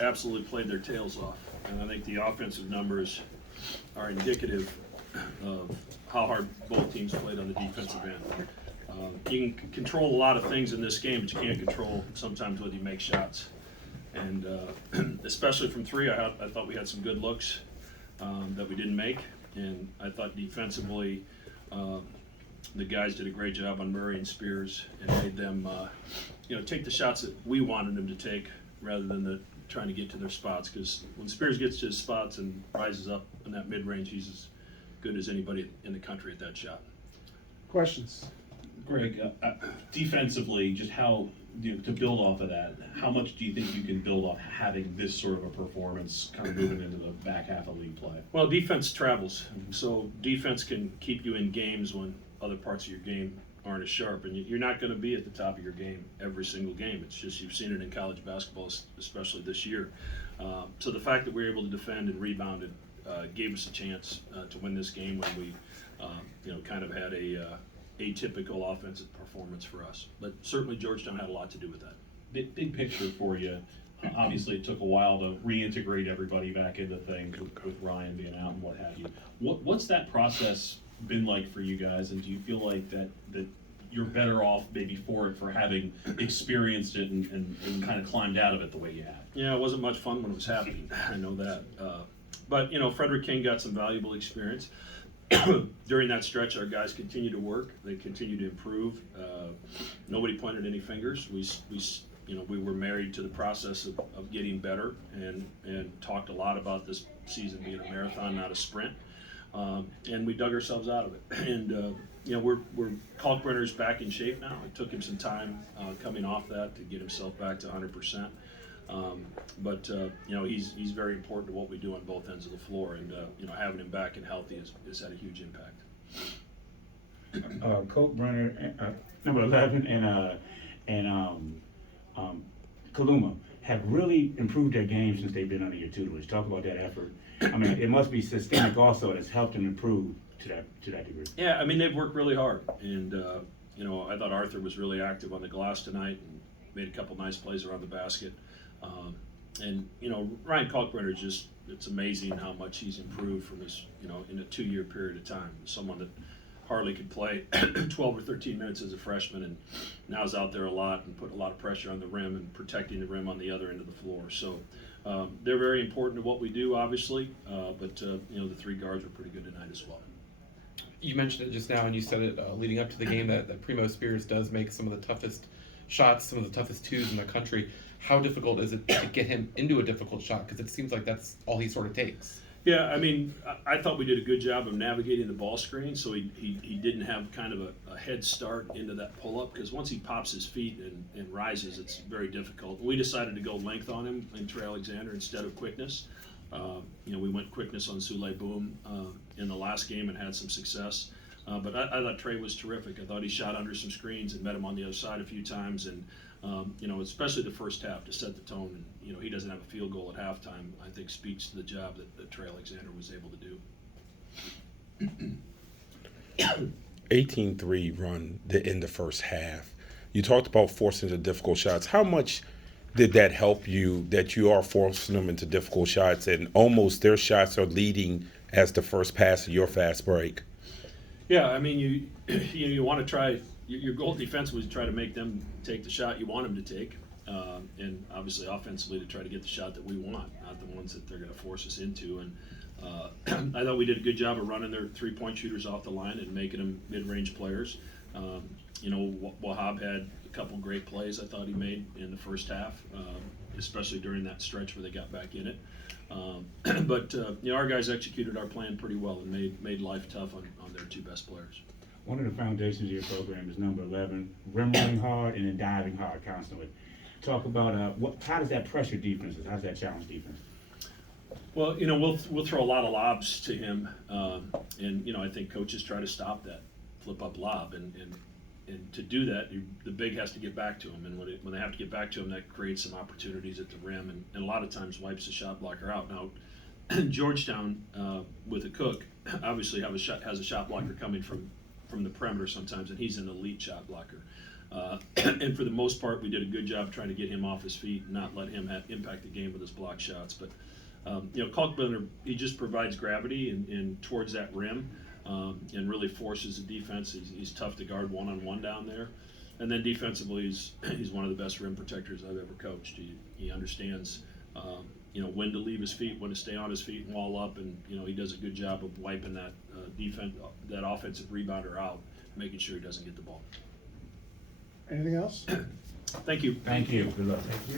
absolutely played their tails off. And I think the offensive numbers are indicative of how hard both teams played on the defensive end. You can control a lot of things in this game, but you can't control sometimes whether you make shots. And especially from three, I thought we had some good looks that we didn't make. And I thought defensively, the guys did a great job on Murray and Spears and made them, take the shots that we wanted them to take rather than trying to get to their spots. Because when Spears gets to his spots and rises up in that mid-range, he's as good as anybody in the country at that shot. Questions? Greg, defensively, just how, to build off of that, how much do you think you can build off having this sort of a performance kind of moving into the back half of league play? Well, defense travels. So defense can keep you in games when other parts of your game aren't as sharp. And you're not going to be at the top of your game every single game. It's just you've seen it in college basketball, especially this year. So the fact that we were able to defend and rebounded gave us a chance to win this game when we, kind of had a atypical offensive performance for us. But certainly Georgetown had a lot to do with that. Big picture for you. Obviously, it took a while to reintegrate everybody back into things with Ryan being out and what have you. What's that process been like for you guys, and do you feel like that you're better off maybe for having experienced it and kind of climbed out of it the way you have? Yeah, it wasn't much fun when it was happening. I know that. But, Frederick King got some valuable experience. During that stretch, our guys continued to work. They continued to improve. Nobody pointed any fingers. We were married to the process of getting better and talked a lot about this season being a marathon, not a sprint. And we dug ourselves out of it. And, we're Kalkbrenner's back in shape now. It took him some time coming off that to get himself back to 100%. But he's very important to what we do on both ends of the floor, and having him back and healthy has had a huge impact. Kalkbrenner, number 11, and Kaluma have really improved their game since they've been under your tutelage. Talk about that effort. I mean, it must be systemic also that's helped them improve to that degree. Yeah, I mean they've worked really hard, and I thought Arthur was really active on the glass tonight and made a couple nice plays around the basket. Ryan Kalkbrenner it's amazing how much he's improved from his, in a 2-year period of time. Someone that hardly could play 12 or 13 minutes as a freshman and now is out there a lot and put a lot of pressure on the rim and protecting the rim on the other end of the floor. So they're very important to what we do, obviously, but the three guards were pretty good tonight as well. You mentioned it just now, and you said it leading up to the game that Primo Spears does make some of the toughest shots, some of the toughest twos in the country. How difficult is it to get him into a difficult shot? Because it seems like that's all he sort of takes. Yeah, I mean, I thought we did a good job of navigating the ball screen, so he didn't have kind of a head start into that pull-up, because once he pops his feet and rises, it's very difficult. We decided to go length on him in Trey Alexander instead of quickness. We went quickness on Sule Boom in the last game and had some success. But I thought Trey was terrific. I thought he shot under some screens and met him on the other side a few times. And, especially the first half to set the tone. And, he doesn't have a field goal at halftime, I think speaks to the job that Trey Alexander was able to do. 18-3 run in the first half. You talked about forcing the difficult shots. How much did that help you that you are forcing them into difficult shots and almost their shots are leading as the first pass of your fast break? Yeah, I mean, you want to try. Your goal defensively is to try to make them take the shot you want them to take, and obviously offensively to try to get the shot that we want, not the ones that they're going to force us into. And I thought we did a good job of running their three-point shooters off the line and making them mid-range players. Wahab had a couple great plays I thought he made in the first half, especially during that stretch where they got back in it. But our guys executed our plan pretty well and made life tough on their two best players. One of the foundations of your program is number 11, rim running hard and then diving hard constantly. Talk about how does that pressure defenses? How does that challenge defense? Well, we'll throw a lot of lobs to him, and I think coaches try to stop that flip-up lob, and to do that, the big has to get back to him, and when they have to get back to him, that creates some opportunities at the rim, and a lot of times wipes the shot blocker out. Now, Georgetown with a Cook obviously has a shot blocker coming from the perimeter sometimes, and he's an elite shot blocker. And for the most part, we did a good job trying to get him off his feet and not let him impact the game with his block shots. But Kalkbrenner, he just provides gravity and towards that rim, and really forces the defense. He's tough to guard one-on-one down there. And then defensively, he's one of the best rim protectors I've ever coached. He understands, when to leave his feet, when to stay on his feet and wall up, and he does a good job of wiping that that offensive rebounder out, making sure he doesn't get the ball. Anything else? Thank you. Thank you. Good luck. Thank you.